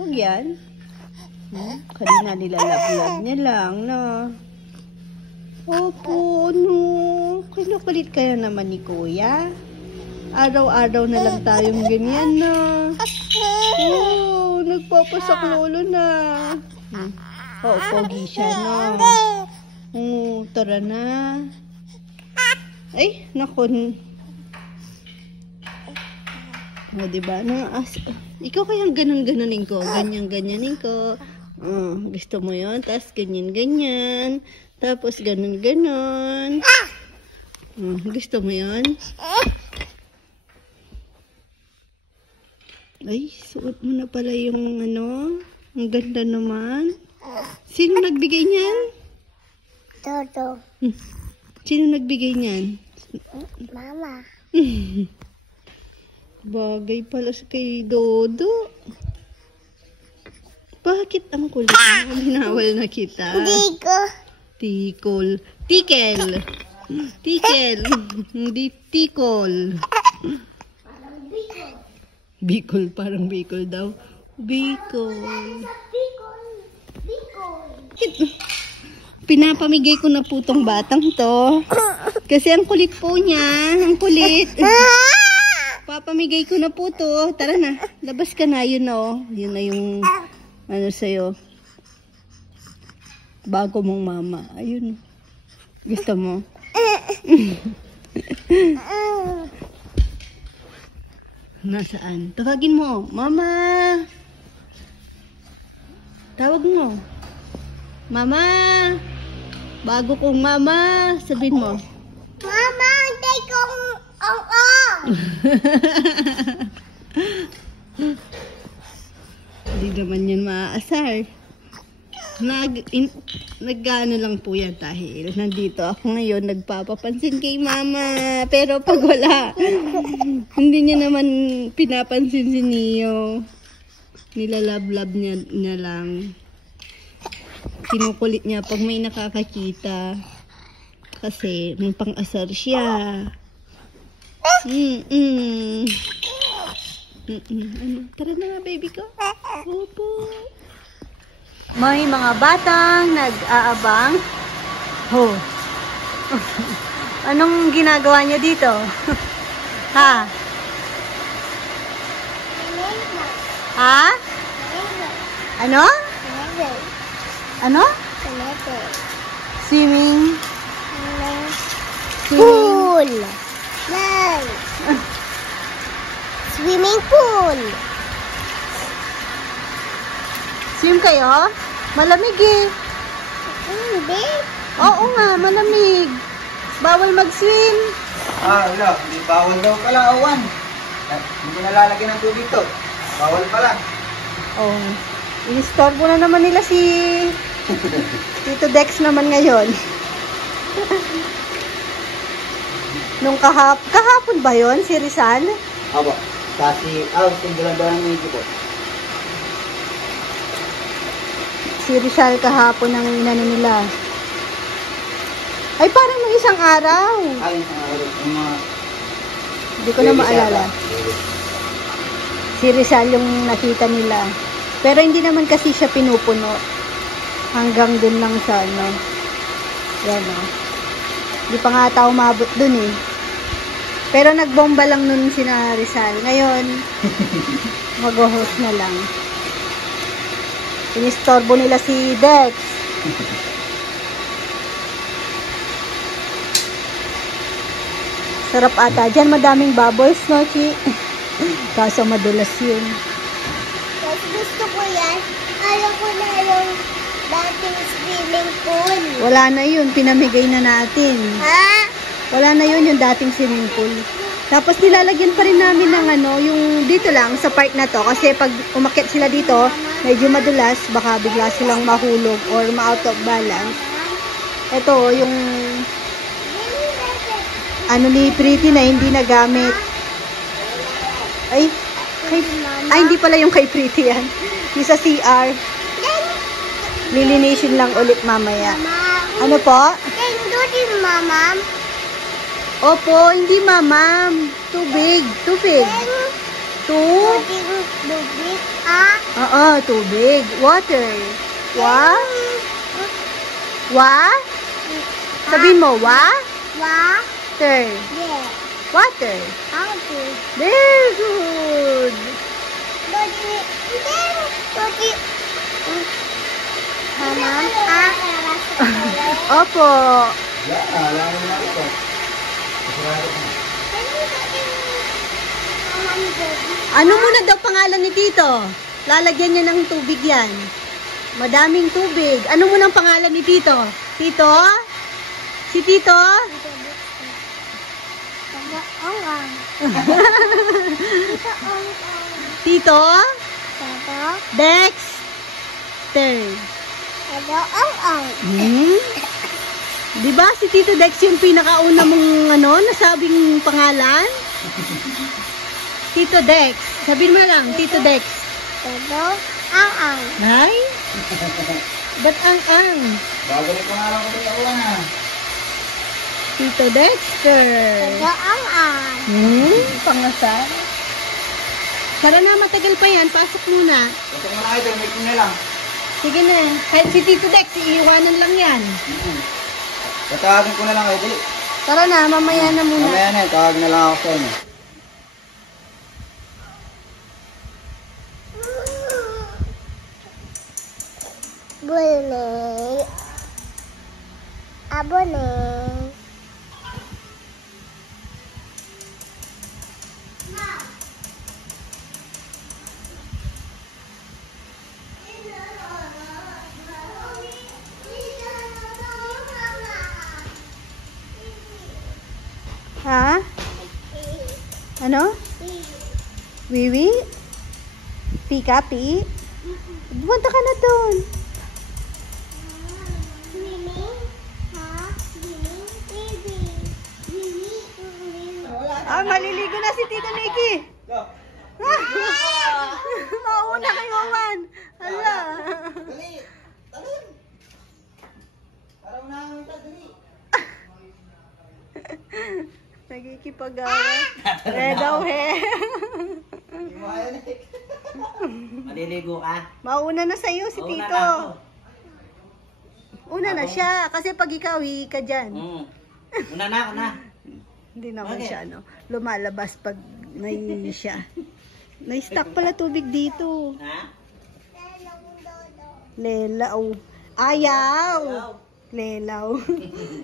Huwag yan. Kanina nilalab-lab niya lang, no? Opo, no. Kinukulit kaya naman ni Kuya. Araw-araw na lang tayong ganyan, no? Oh, nagpapasak lolo na. Oo, pogi siya, no? Oh, tara na. Ay, naku. O, diba? Ikaw kayang ganun-ganunin ko. Ganyan-ganyanin ko. Gusto mo yun? Tapos ganyan-ganyan. Tapos ganun-ganon. Gusto mo yun? Ay, suot mo na pala yung ano. Ang ganda naman. Sino nagbigay niyan? Toto. Sino nagbigay niyan? Mama. Bagay pala sa kay Dodo. Bakit ang kulit mo? Binawal na kita. Diko. Tikol. Tikel. Tikel. Hindi tikol. Bicol. Parang Bicol daw. Bicol. Pinapamigay ko na po tong batang to. Kasi ang kulit po niya. Ang kulit. Papamigay ko na po to. Tara na. Labas ka na. Yun na oh. Yun na yung ano sa'yo. Bago mong mama. Ayun. Gusto mo? Nasaan? Tawagin mo. Mama! Tawag mo. Mama! Bago kong mama. Sabihin mo. Mama, hindi kong Hindi naman yan maaasar. Nag-ano lang po yan dahil nandito ako ngayon nagpapapansin kay mama. Pero pag wala, hindi niya naman pinapansin si Neo. Nilalab-lab niya lang. Kinukulit niya pag may nakakakita. Kasi may pang-asar siya. Ano? Tara na nga, baby ko. Opo. May mga batang nag-aabang. Oh. Anong ginagawa niya dito? Ha? Ha? Ano? Ano? Swimming. Pool. Nice. Swimming pool. Swim kayo? Malamig eh. Hindi. Oo nga, malamig. Bawal mag-swim. Wala. Hindi bawal daw pala, awan. Hindi ko nalalagyan ng tubig to. Bawal pala. Oh. Inistorbo na naman nila si Tito Dex naman ngayon. Nung kahapon ba yon si Rizal? Aba. Kasi, kung dalang-dalang ng po. Si Rizal kahapon ang inano nila. Ay, parang nung isang araw. Isang araw. Yung mga... Hindi ko na maalala. Si Rizal yung nakita nila. Pero hindi naman kasi siya pinupuno. Hanggang dun lang sa ano. Yan o. Hindi pa nga tao umabot dun eh. Pero nagbomba lang nun sina Rizal. Ngayon, mag-host na lang. Inistorbo nila si Dex. Sarap ata. Diyan madaming bubbles, no, Chi? Kaso madulas yun. Kasi gusto ko yan. Ayaw ko na yung dating swimming pool. Wala na yun. Pinamigay na natin. Ha? Wala na yun yung dating swimming pool. Tapos nilalagyan pa rin namin ng ano, yung dito lang sa part na to. Kasi pag umakyat sila dito, medyo madulas. Baka bigla silang mahulog or ma-out of balance. Ito, yung ano ni Pretty na hindi nagamit. Ay, hindi pala yung kay Pretty yan. Yung sa CR. Lilinisin lang ulit mamaya. Ano po? Can do this, Mama. Opo, hindi mamam. Tubig. Tubig. Can Tubig. do this, ha? Oo, tubig. Water. Wa? Wa? Sabihin mo, wa? Water. Ter. Yeah. Water. Water. Very good. Mama, Opo. Yeah, alam mo na ito. Masarado ka na. Ano muna daw pangalan ni Tito? Lalagyan niya ng tubig yan. Madaming tubig. Ano muna ang pangalan ni Tito? Tito? Si Tito? Tito? Dex? Ter. Di ba si Tito Dex yung pinakauna mong nasabing pangalan? Tito Dex. Sabihin mo lang, Tito Dex. Ay? Ba't ang? Bago na yung pangalan ko sa ulan ha. Tito Dexter. Pangasal. Tara na, matagal pa yan. Pasok muna. Pasok mo na kayo, meeting na lang. Sige na. Kahit si Tito Dex, iiwanan lang yan. Tatawagin ko na lang kayo, dali. Tara na, mamaya na muna. Mamaya na, tawag na lang ako sa inyo. Abone. Ha? Ano? Wiwi? Pika-pi? Bumunta ka na doon. Maliligo na si Tito Nikki. Mauna kay Wawan. Hala. Dali! Dali! Parang namin ito, dali! Nagkikipag-away. Daw Hindi mo kaya na eh. Maliligo ka? Mauna na sa'yo si Mauna Tito. na ako. Una na siya. Kasi pag ikaw, hihi ka dyan. Una na ako na. Hindi naman Okay. siya, lumalabas pag may siya. May-stock pala tubig dito. Ha? Lelaw. Ayaw. Lelaw.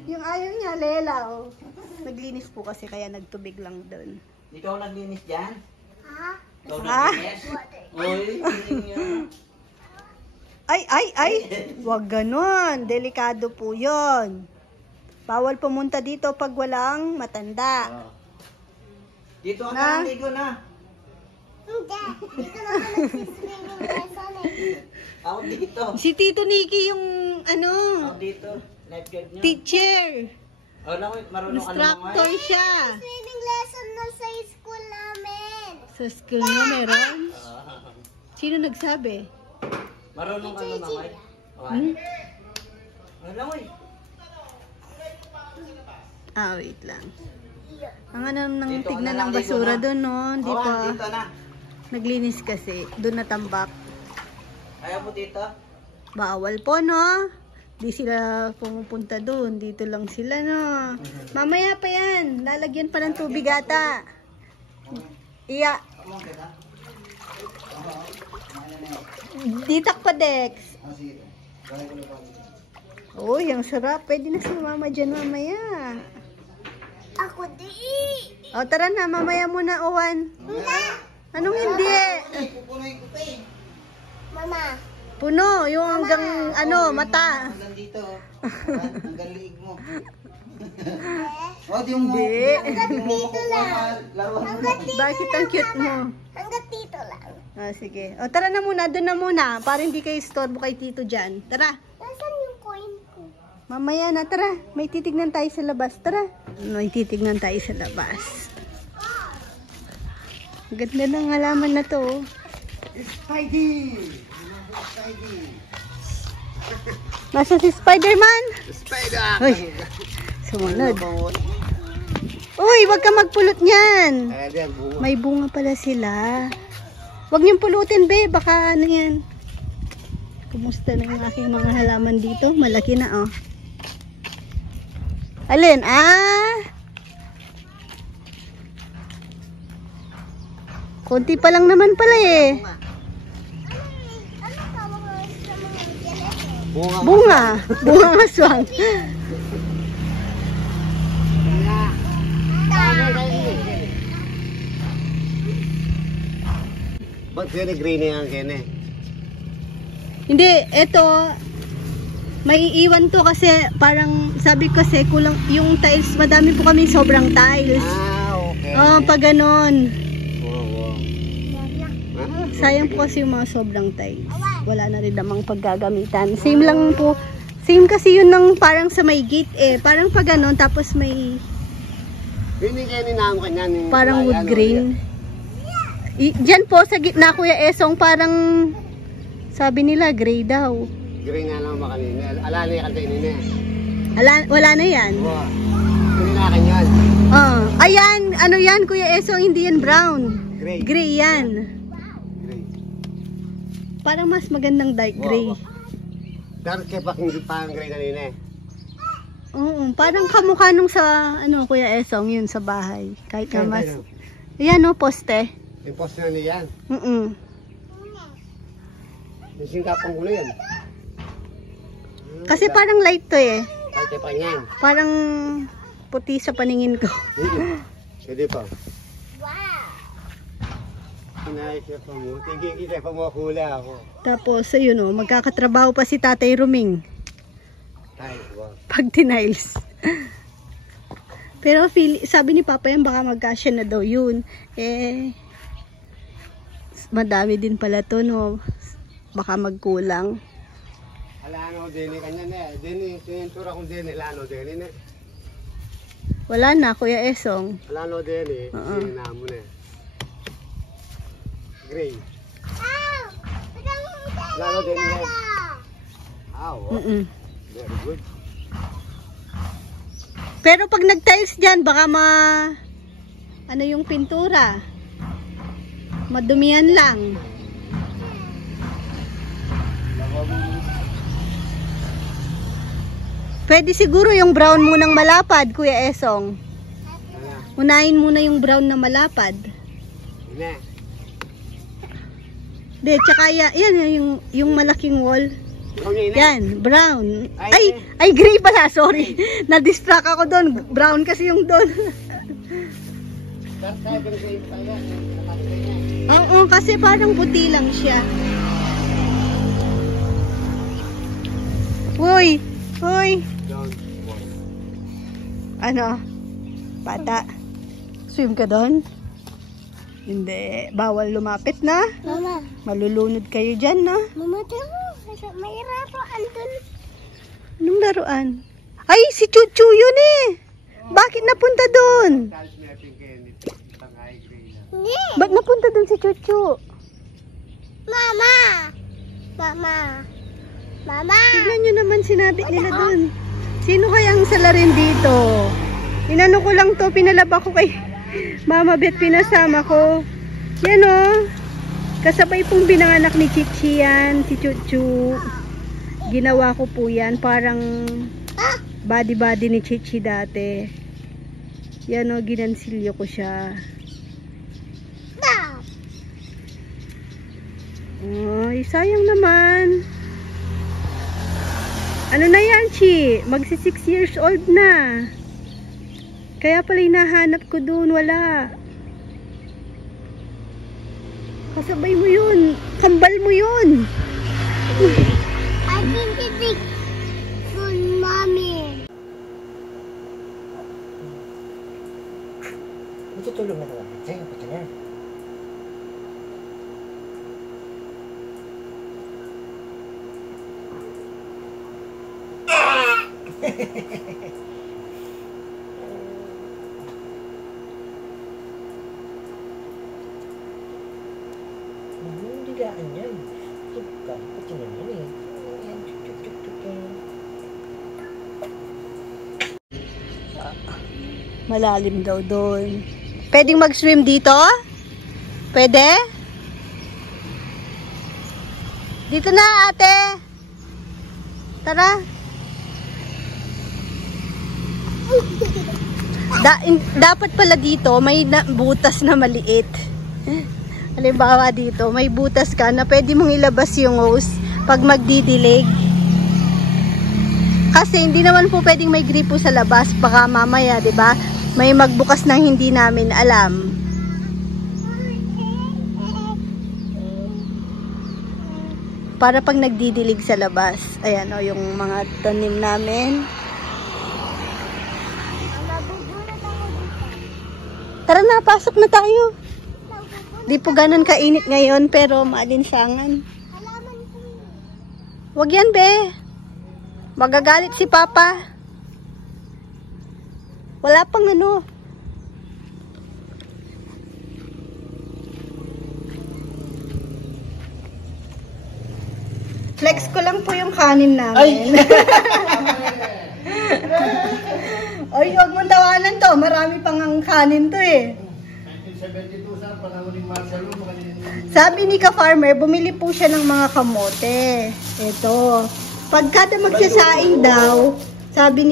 Yung ayaw niya, lelaw. Naglinis po kasi kaya nagtubig lang doon. Ikaw naglinis dyan? Ikaw Ha? naglinis? Uy, tingin nyo. Ay. Huwag ganon. Delikado po yon. Bawal pumunta dito pag walang matanda. Dito ka Na? na, ligo na. Hindi. Dito na ako nagsiswimming lesson eh. Ako dito. Si Tito Nikki yung Ako dito. Lifeguard nyo. teacher. Marunong ka naman Instructor siya. Swimming lesson na sa school namin. Sa school niya meron? Sino nagsabi? Marunong ka naman, Mike. Marunong, eh. Wait lang. Ang nang Dito ka tignan na lang, ng basura ligo na. doon, no? Hindi Oo, pa. dito na. Naglinis kasi. Doon natambak. Ayaw mo dito? Bawal po, no? Di sila pumupunta doon. Dito lang sila, no? Mamaya pa yan. Lalagyan pa ng tubig ata. Iya. Ditak pa, Dex. Uy, ang sarap. Pwede na si mama dyan mamaya. Ako di. O, tara na. Mamaya muna, Owan. Anong hindi? Pupunoy ko pa eh. Mama. Puno. Yung hanggang, mata. Hanggang dito. Hanggang liig mo. Di mo. Hindi. Di mo makukuha laruan mo. Bakit ang cute mo? Hanggang dito lang. Sige. O, tara na muna. Doon na muna. Para hindi kayo istorbo kay Tito dyan. Tara. Nasaan yung coin ko? Mamaya na. Tara. May titignan tayo sa labas. Tara. May titignan tayo sa labas. Ganda ng halaman na to. Spidey! Spidey! Nasaan si Spider-Man? Spider! Uy. Sumunod. Uy, wag ka magpulot niyan. May bunga pala sila. Huwag niyong pulutin, be. Baka ano yan. Kumusta na yung aking mga halaman dito? Malaki na, oh. Alin? Konti pa lang naman pala eh. Ano tawag mo sa mga ganito? Bunga. Bunga aswang. Ba't kaya green na yan, Kene? Hindi, eto. May iiwan to kasi parang sabi ko kasi kulang yung tiles. Madami po kami sobrang tiles. Okay. Oh, pag ganon. Wow. Sayang po kasi yung mga sobrang tiles. Wala na rin namang paggagamitan. Same lang po. Same kasi yun ng parang sa may gate eh. Parang pag ganon tapos may Binigyan ni Namo kanya ng parang wood grain. Diyan po sa gitna, Kuya Esong, parang sabi nila gray daw. Gray na lang makanina. Ala na yung kantayin nila. Wala na yan. Wow. Hindi na akin yan. Ayan, ano yan, Kuya Esong, hindi yan brown. Gray. Gray yan. Gray. Parang mas magandang dark gray. Wow. Dark kaya parang gray kanina eh. Oo, parang kamukha nung sa, ano, Kuya Esong, yun sa bahay. Kahit na mas. Ayan o, poste. Yung poste na niyan. Yung singkapang gulo yan. Kasi parang light to eh. Kahit pa yan. Parang puti sa paningin ko. Pwede pa. Wow! Kinayos pa mo. Tingin kita pa mo hula ako. Tapos, ayun o, magkakatrabaho pa si Tatay Ruming. Ay, wow. Pag tiniles. Pero sabi ni Papa yan, baka magkasya na daw yun. Eh, madami din pala to, no? Baka magkulang. Alano dini kanya na. Dini, tintura kong dini. Alano dini na. Wala na, Kuya Esong. Alano dini. Dini na mo na. Gray. Alano dini na. Wow. Very good. Pero pag nag-tiles dyan, baka ano yung pintura? Madumihan lang. Pwede siguro yung brown munang malapad, Kuya Esong. Unahin muna yung brown na malapad. Ina. De, tsaka yan yung malaking wall. Yan, brown. Ay, gray pala, sorry. Na-distract ako doon. Brown kasi yung doon. Oo, kasi parang puti lang siya. Hoy! Hoy! Ano? Bata? Swim ka doon? Hindi. Bawal lumapit na. Mama. Malulunod kayo dyan na. Mama, tama. May laruan dun. Anong laruan? Ay, si Chuchu yun eh. Bakit napunta doon? Hindi. Ba't napunta doon si Chuchu? Mama. Mama. Mama. Tignan nyo naman sinabi nila doon. Sino kayang salarin dito? Inano ko lang to, pinalaba ko kay Mama Bet, pinasama ko. Yan o. Kasabay pong binanganak ni Chichi yan, si Chuchu. Ginawa ko po yan, parang body-body ni Chichi dati. Yan o, ginansilyo ko siya. Ay, sayang naman. Ano na yan, Chi? Magsi 6 years old na. Kaya pala hinahanap ko doon, wala. Kasabay mo yun. Kambal mo yun. I think it's good, mommy. Matutulog na ka. Sa'yo, pati na. Hindi daan yan. Ika, pati na yan eh. Ayan, Malalim daw doon. Pwedeng mag-swim dito? Pwede? Dito na, ate. Tara. Dapat pala dito may butas na maliit. Halimbawa dito, may butas ka na pwede mong ilabas yung hose pag magdidilig. Kasi hindi naman po pwedeng may gripo sa labas. Baka mamaya, 'di ba? May magbukas ng hindi namin alam. Para pag nagdidilig sa labas. Ayan o, yung mga tanim namin. Tara na, pasok na tayo. Di po ganun kainit ngayon, pero maalinsangan. Wag yan, be. Magagalit si Papa. Wala pang ano. Flex ko lang po yung kanin namin. Ay, huwag mong tawanan to. Marami pang ang kanin to eh. 1972 sa panahon ni Marcelo. Sabi ni ka-farmer, bumili po siya ng mga kamote. Ito. Pagkata magsasaing daw, sabi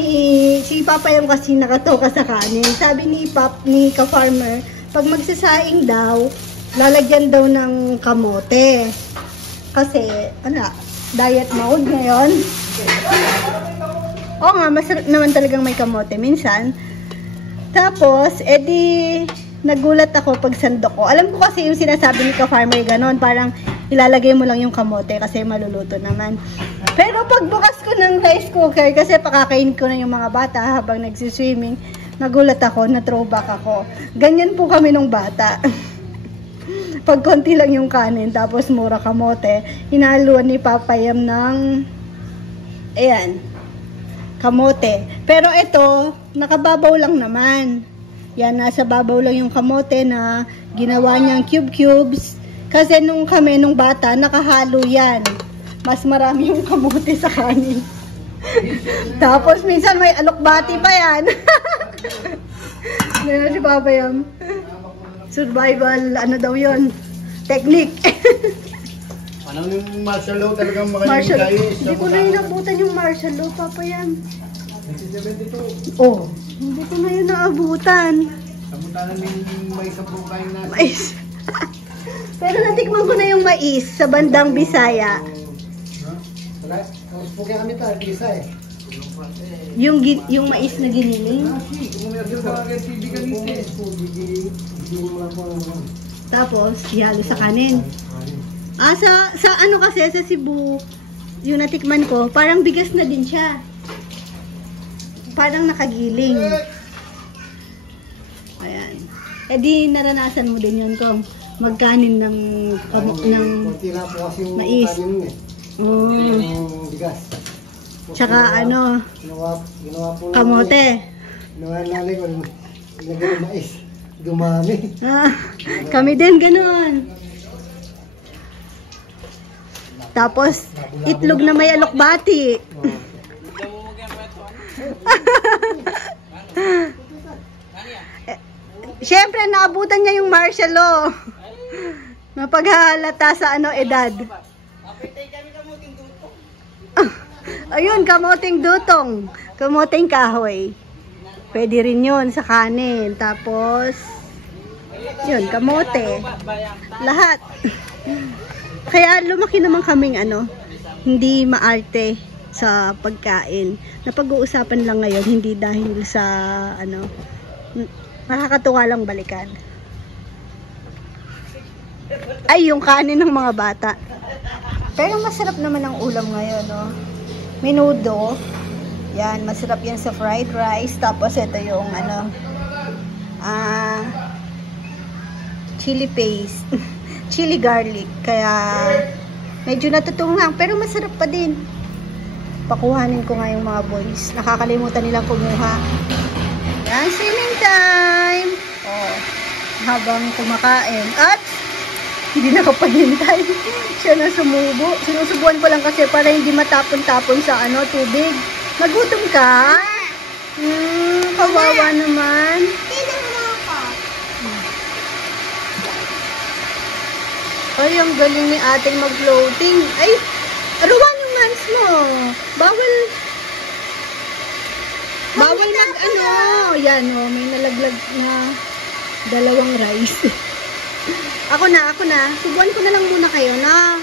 si Papa yung kasi nakatoka sa kanin. Sabi ni ka-farmer, pag magsasaing daw, lalagyan daw ng kamote. Kasi, diet mode ngayon. Oo nga, masarap naman talagang may kamote minsan. Tapos, edi, nagulat ako pag sandok ko. Alam ko kasi yung sinasabi ni ka-farmer ganon, parang ilalagay mo lang yung kamote kasi maluluto naman. Pero pagbukas ko ng rice cooker, kasi pakakain ko na yung mga bata habang nagsiswimming, nagulat ako, na-throwback ako. Ganyan po kami nung bata. Pag konti lang yung kanin, tapos mura kamote, hinaluan ni Papa Yam ng, ayan, kamote. Pero ito, nakababaw lang naman. Yan, nasa babaw lang yung kamote na ginawa niyang cubes. Kasi nung bata, nakahalo yan. Mas marami yung kamote sa kanin. Tapos minsan may alokbati pa yan. Ganyan si Papa Yam. Survival, daw yun? Technique. Anong yung martial law talagang Martial law. guys? Hindi ko na inabutan yung martial law, Papa Yam. 1972. Oh, hindi ko na yun naabutan. Samutanan yung may sampung kain na. Mais. Pero natikman ko na yung mais sa bandang Bisaya. Wala? Pupukin kami tayo, pisa eh. Yung mais na giniling. Tapos, ihalo sa kanin. Sa ano kasi, sa Cebu, yung natikman ko, parang bigas na din siya. Parang nakagiling. Ayan. Eh di, naranasan mo din yun kung magkanin ng mais. Yung bigas. Tsaka Ginawa po kamote. Ginawa nanay ko, nilagay ng mais. Dumami. Kami din ganun. Tapos, itlog na may alokbati. Siyempre, naabutan niya yung martial law. Napaghalata sa edad. Ayun, kamoting dutong. Kamoting kahoy. Pwede rin yun sa kanin. Tapos, yun, kamote. Lahat. Kaya lumaki naman kaming hindi maarte sa pagkain. Napag-uusapan lang ngayon, hindi dahil sa nakakatuwa lang balikan. Ay, yung kanin ng mga bata. Pero masarap naman ang ulam ngayon, no? Menudo. Yan, masarap yan sa fried rice. Tapos ito yung chili paste. Chili garlic. Kaya medyo natutunghang, pero masarap pa din. Pakuhanin ko nga yung mga boys. Nakakalimutan nilang kumuha. Yan, swimming time! Oh, habang kumakain. At hindi nakapaghintay. Siya na sumubo. Sinusubuan ko lang kasi para hindi matapon-tapon sa tubig. Nagutom ka? Kawawa naman. Tignan mo ako. Ay, ang galing ni ating mag-floating. Ay, aruan yung mans mo. Bawal mag ano. Yan o, may nalaglag na dalawang rice. Ako na. Subuan ko na lang muna kayo na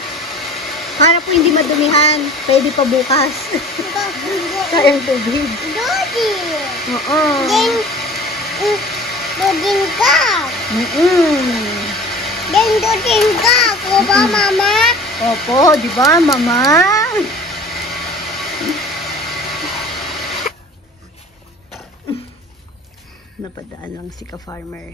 para po hindi madumihan. Pwede pa bukas. Kayang tubig. Dodi. Oo. Doding ka. Doding ka. Ako ba, Mama? Opo, di ba, Mama? Napadaan lang si ka-farmer.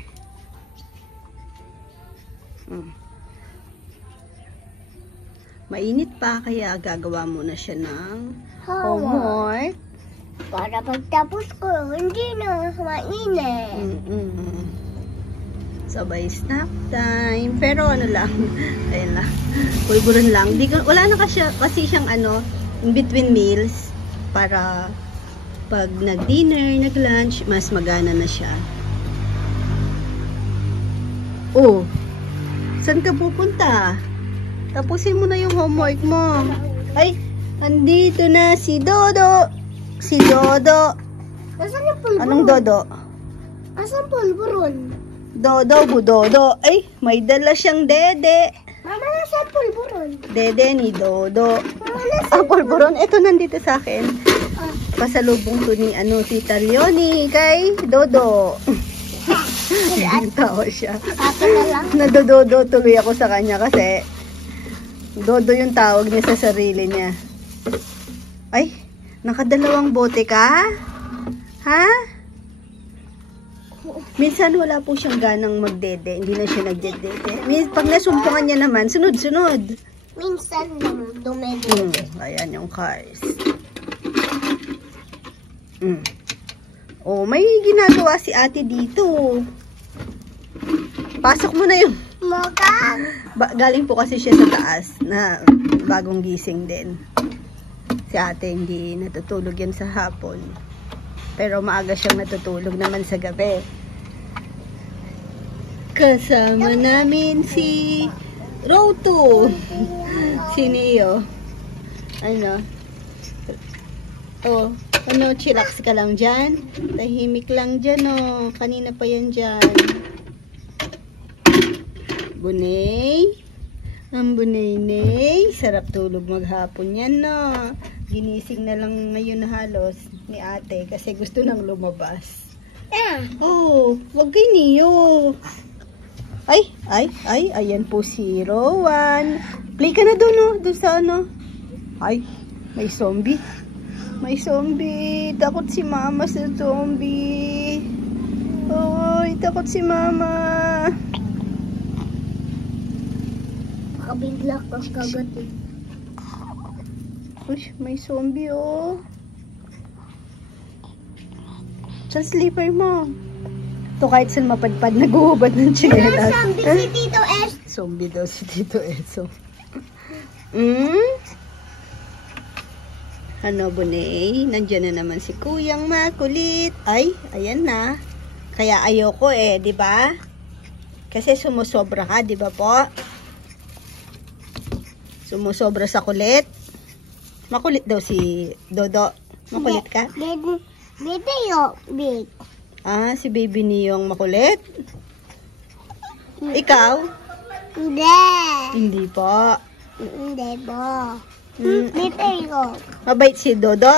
Mainit pa, kaya gagawa muna siya ng homework. Para pagtapos ko, hindi na mainit. Sabay snack time. Pero ano lang, ayun lang, pulburon lang. Wala na kasi siyang ano, in between meals, para pag nag-dinner, nag-lunch, mas magana na siya. Oh, saan ka pupunta? Tapusin mo na yung homework mo. Ay, andito na si Dodo. Si Dodo. Nasaan yung pulburon? Anong Dodo? Nasaan pulburon? Dodo, budodo. Ay, may dala siyang dede. Mama, nasaan pulburon? Dede ni Dodo. Mama, nasaan Pulburon, ito nandito sa akin. Pasalubong to ni Tita Leonie kay Dodo. Tawa siya. akin na lang? Nadododo tuloy ako sa kanya kasi Dodo yung tawag niya sa sarili niya. Ay, nakadalawang bote ka? Ha? Minsan wala po siyang ganang magdede. Hindi na siya nagdede. Pag nasumpungan niya naman, sunod-sunod. Minsan lang dumedede. Ayan yung cars. Oh, may ginagawa si ate dito. Pasok mo na yung... Moka? Galing po kasi siya sa taas na bagong gising din. Si ate hindi natutulog yan sa hapon. Pero maaga siyang natutulog naman sa gabi. Kasama namin si Roto. Si Neo. Ano? Oh, ano, chillax ka lang dyan? Tahimik lang dyan, oh. Kanina pa yan dyan. Bunay. Ang bunay-nay. Sarap tulog maghapon yan, no? Ginising na lang ngayon halos ni ate kasi gusto nang lumabas. Oh, wag kay Neo. Ay, ayan po si Rowan. Play ka na doon, no? Doon sa ano? Ay, may zombie. May zombie. Takot si mama sa zombie. Oy, takot si mama. Makabigla kang kagat eh. Uy, may zombie, oh. Sa slipper mo. Ito kahit saan mapadpad, naguhubad ng chinelas. Zombie si Tito S. Zombie daw si Tito Eso. Ano, Bunay? Nandiyan na naman si Kuyang makulit. Ay, ayan na. Kaya ayoko eh, di ba? Kasi sumusobra ka, di ba po? Sumusobra sa kulit. Makulit daw si Dodo. Makulit ka? Baby yo, big. Ah, si baby niyong makulit? Ikaw? Hindi. Hindi po. Hindi po. Baby yo. Mabait si Dodo?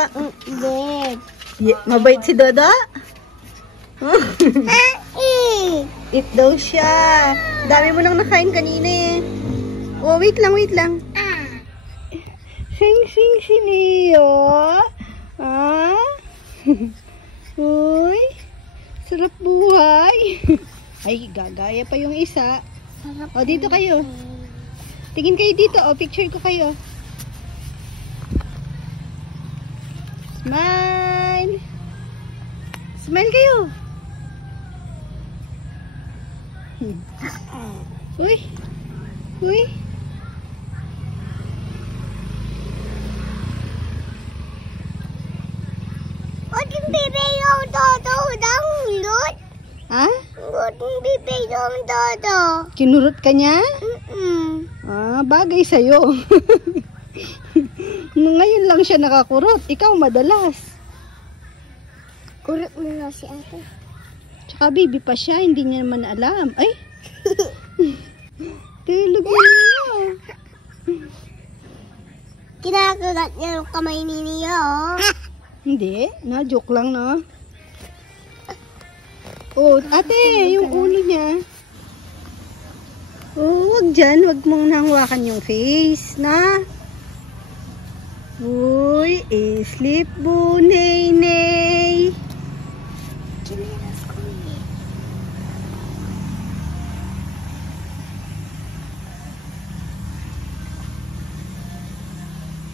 Hindi. Mabait si Dodo? Eat daw siya. Dami mo nang nakain kanina eh. Oh, wait lang. Sing si Neo. Ah? Uy, sarap buhay. Ay, gagaya pa yung isa. O, dito kayo. Tingin kayo dito. O, picture ko kayo. Smile. Smile kayo. Uy. Odin baby yung Dodo download. Ha? Odin baby yung Dodo. Kinurot ka niya? Mm-mm. Ah, bagay sa'yo. Ngayon lang siya nakakurot. Ikaw madalas. Kurot mo na si ate. Tsaka baby pa siya, hindi niya naman alam. Ay! Tulog na niya. Kinakagat niya yung kamay ni Nia, oh. Hindi, joke lang, no? Oh, ate, yung ulo niya. Oh, wag dyan. Wag mong nangwakan yung face, na? Uy, sleep, bunay-nay.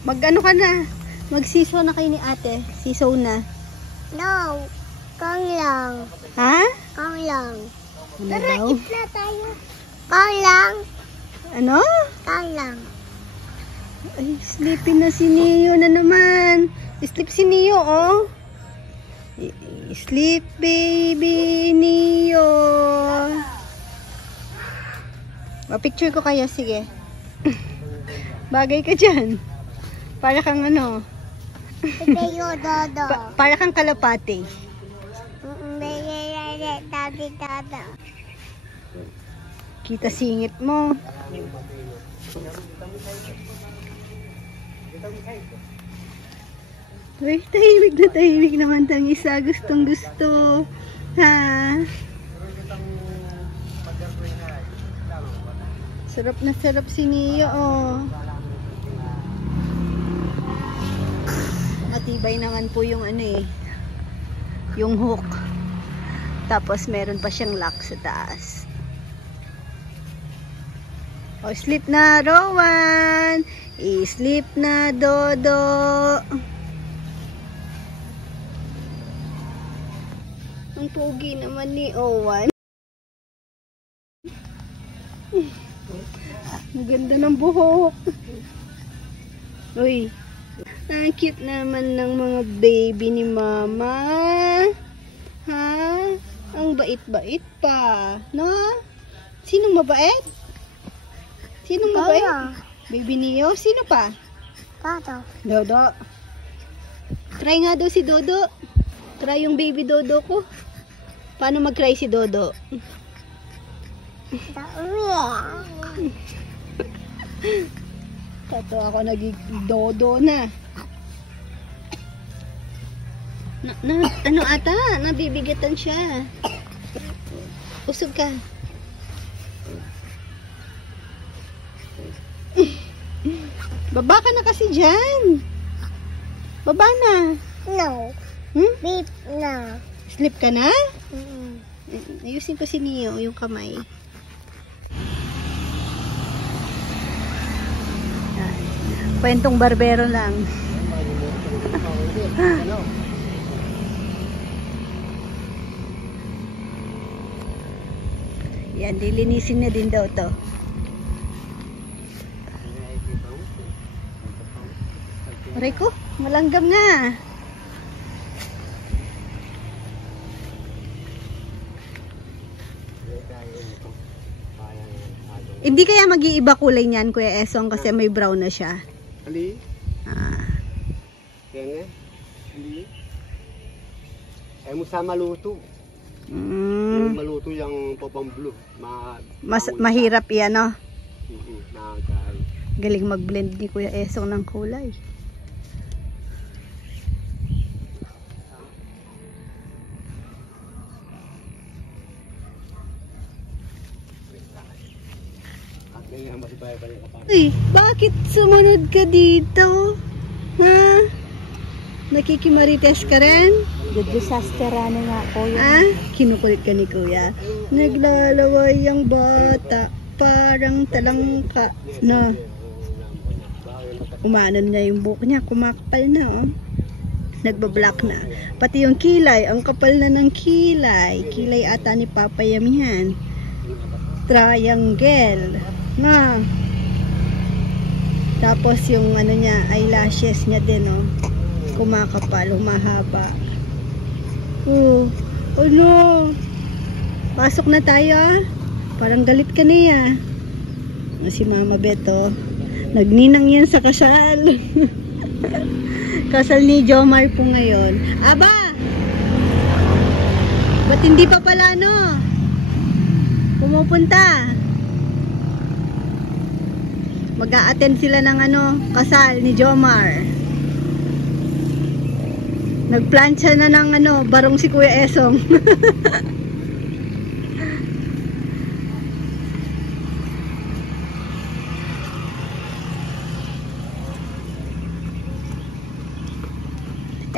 Mag-ano ka na? Magsiso na kayo ni ate. Siso na. No, kang lang. Ha? Kang lang. Ano Tara, daw? eat na tayo. Kang lang. Ano? Kang lang. Ay, sleepy na si Neo na naman. Sleep si Neo, oh. Sleep, baby Neo. Picture ko kayo, sige. Bagay ka dyan. Para kang ano? Tayo, dodo. Para kang kalapate. Dodo. Kita singit mo. Uy, tahimik naman tang isa. Gustong gusto. Ha? Sarap na sarap si Nia, oh. Matibay naman po yung ano eh. Yung hook. Tapos meron pa siyang lock sa taas. Oh, sleep na, Rowan. I-sleep na, Dodo. Ang pogi naman ni Owen. Ang ganda ng buhok. Uy. Ang cute naman ng mga baby ni Mama. Ha? Ang bait-bait pa. No? Sinong mabait? Sinong mabait? Baby Neo? Sino pa? Dodo. Dodo. Try nga daw si Dodo. Try yung baby Dodo ko. Paano mag-cry si Dodo? Tato ako nagig-dodo na. Ano ata? Nabibigatan siya. Usog ka. Baba ka na kasi dyan. Baba na. No. Beep na. Sleep ka na? Ayusin ko si Neo, yung kamay. Kwentong barbero lang. Yan, dilinisin na din daw to. Aray ko, malanggam na. Hindi kaya mag-iiba kulay niyan, Kuya Esong, kasi may brown na siya. Ali? Kaya Ali? Ay mo sa maluto. Yung maluto yung popang blue. Mahirap yan, no? Nakakay. Galing mag-blend ni Kuya Esong ng kulay. Uy, bakit sumunod ka dito? Ha? Nakikimarites ka rin? Disasterano nga ako yun. Ha? Kinukulit ka ni Kuya. Naglalaway ang bata. Parang talangka. No? Umano niya yung buhok niya. Kumakapal na, oh. Nagbablock na. Pati yung kilay. Ang kapal na ng kilay. Kilay ata ni Papa Yam yan. Triangle. Na. Tapos yung ano niya, eyelashes niya din, oh. Kumakapal, humahaba. Oh, ano? Pasok na tayo, ah. Parang galit ka niya. Si Mama Beto. Nagninang yan sa kasal. Kasal ni Jomar po ngayon. Aba! Ba't hindi pa pala pumupunta? Mag-a-attend sila ng kasal ni Jomar. Nagplansya na ng barong si Kuya Esong.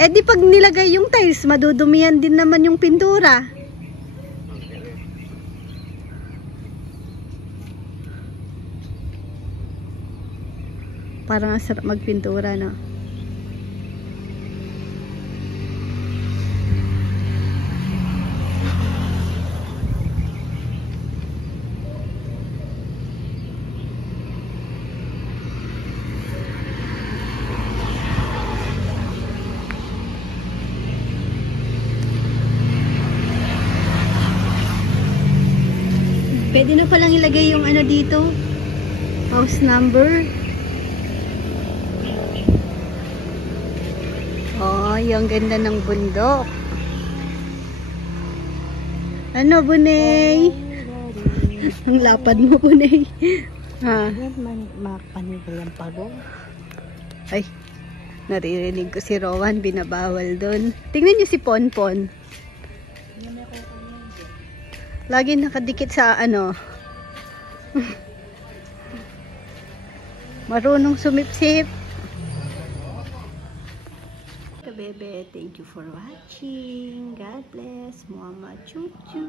Di pag nilagay yung tiles, madudumihan din naman yung pintura. Parang sarap magpintura, no? Pwede na palang ilagay yung dito. House number. Oh, yung ganda ng bundok. Ano, Bunay? Ang lapad mo, Bunay. Ha? Ay, naririnig ko si Rowan, binabawal doon. Tingnan niyo si Ponpon. Lagi nakadikit sa marunong sumipsip. Bebe, thank you for watching. God bless. Mama Chuchu.